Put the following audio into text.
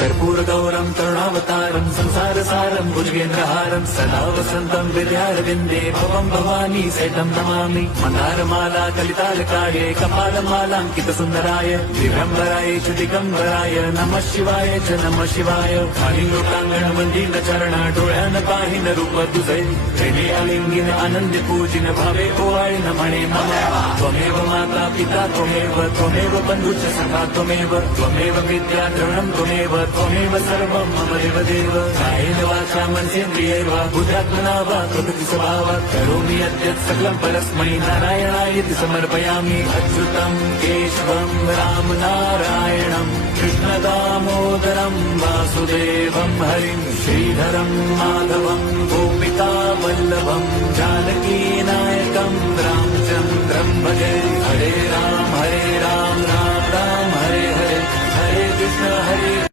कर्पूरगौरं करुणावतारं संसारसारं भुजगेन्द्रहारं सदा वसन्तं विद्यारविन्दे भवं भवानी सहितं नमामि। मन्दारमाला कलितालकाये कपालमालाङ्कितसुन्दराय दिगम्बराय च दिगम्बराय नमः शिवाय च नमः शिवाय। खालिलोकाङ्गण चरण डोळ्यान पाहिन रूप तुझे प्रेमे अलिंगिन आनंद पूजिन भावे ओवाळीन म्हणे मम त्वमेव माता पिता त्वमेव बंधुश्च सखा त्वमेव विद्या द्रवणं त्वमेव सर्वं मम देवदेव। कायेन वाचा मनसेन्द्रियैर्वा बुद्ध्यात्मना वा प्रकृति स्वभावात् करोमि यद्यत् सकलं परस्मै नारायणायेति समर्पयामि। अच्युतं केशवं राम नारायणं कृष्णदामोदरं वासुदेवं हरिं श्रीधरं माधवं गोपिका वल्लभं जानकीनायकं रामचन्द्रं भजे। हरे राम राम राम हरे हरे, हरे कृष्ण हरे